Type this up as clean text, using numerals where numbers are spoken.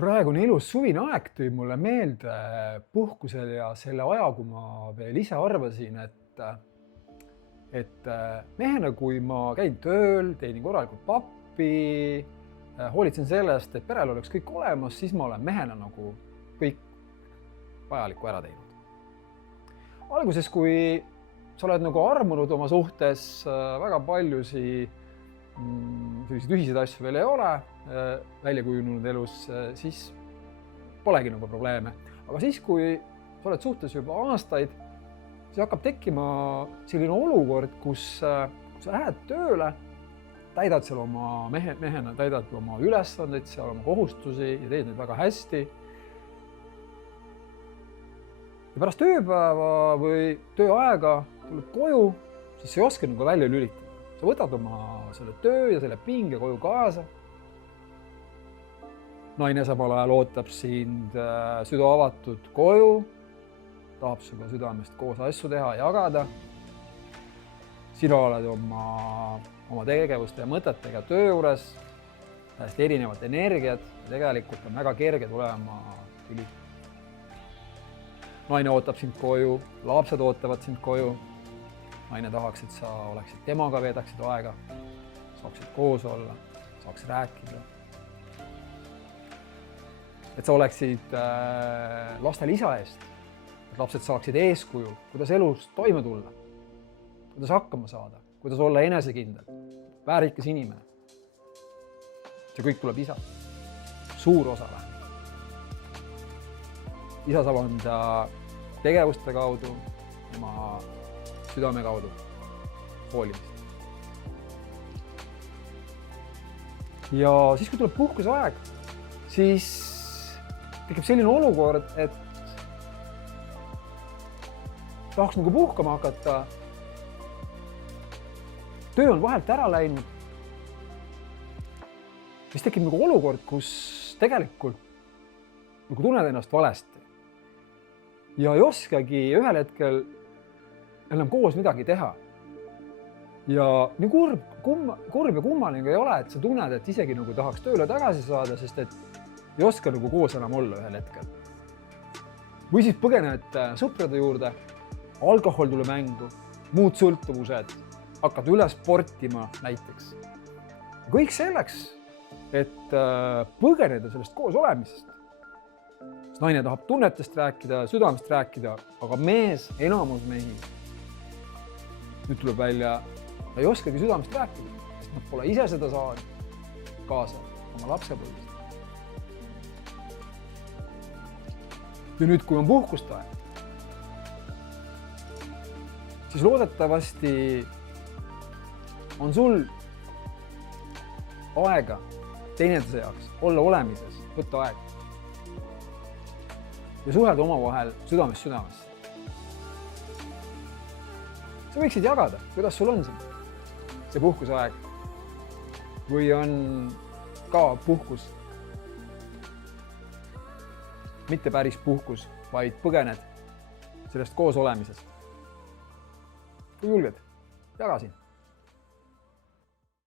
Praegune ilus suvine aeg tõi mulle meelde puhkusel ja selle aja, kui ma veel ise arvasin, et mehena, kui ma käin tööl, teenin korralikult pappi, hoolitsen sellest, et perel oleks kõik olemas, siis ma olen mehena nagu kõik vajalikku ära teinud. Alguses, kui sa oled nagu armunud oma suhtes, väga paljusid selliseid ühiseid asju veel ei ole välja kujunenud elus, siis polegi nagu probleeme. Aga siis, kui sa oled suhtes juba aastaid, siis hakkab tekkima selline olukord, kus sa lähed tööle, täidad seal oma mehena, täidad oma ülesandeid, seal oma kohustusi ja teed neid väga hästi. Ja pärast tööpäeva või tööaega tuled koju, siis sa ei oska nagu välja lülitada. Sa võtad oma selle töö ja selle pinge koju kaasa. Naine samal ajal ootab sind süda avatud koju, tahab suga südamest koos asju teha ja jagada. Sina oled oma tegevuste ja mõtetega töö juures, täiesti erinevad energiat ja tegelikult on väga kerge tulema tüli. Naine ootab sind koju, lapsed ootavad sind koju. Naine tahaks, et sa oleksid temaga, veedaksid aega, saaksid koos olla, saaksid rääkida. Et sa oleksid lastel isa eest, et lapsed saaksid eeskujul, kuidas elus toime tulla, kuidas hakkama saada, kuidas olla enesekindel, väärikas inimene. See kõik tuleb isa, suur osa vähemalt. Isa saab anda tegevuste kaudu, oma südame kaudu hoolimist. Ja siis, kui tuleb puhkuse aeg, siis tekib selline olukord, et tahaks nagu puhkama hakata. Töö on vahelt ära läinud. Siis tekib nagu olukord, kus tegelikult nagu tunned ennast valesti. Ja ei oskagi ühel hetkel enam koos midagi teha. Ja nii kurb ja kummaline ei ole, et sa tunned, et isegi nagu tahaks tööle tagasi saada, sest et ei oska nagu koos enam olla ühel hetkel. Või siis põgened sõprade juurde, alkohol tuleb mängu, muud sõltuvused, hakkad üle sportima näiteks. Kõik selleks, et põgeneda sellest koos olemisest. Naine tahab tunnetest rääkida, südamest rääkida, aga mees, enamus mehi, nüüd tuleb välja, ei oskagi südamest rääkida, sest nad pole ise seda saanud kaasa oma lapsepõlvist. Ja nüüd, kui on puhkust aeg, siis loodetavasti on sul aega teineteise jaoks olla olemises, võtta aega ja suhelda omavahel südamest südamesse. Sa võiksid jagada, kuidas sul on see puhkuse aeg või on ka puhkus, mitte päris puhkus, vaid põgened sellest koos olemisest. Kui julged, jaga siin.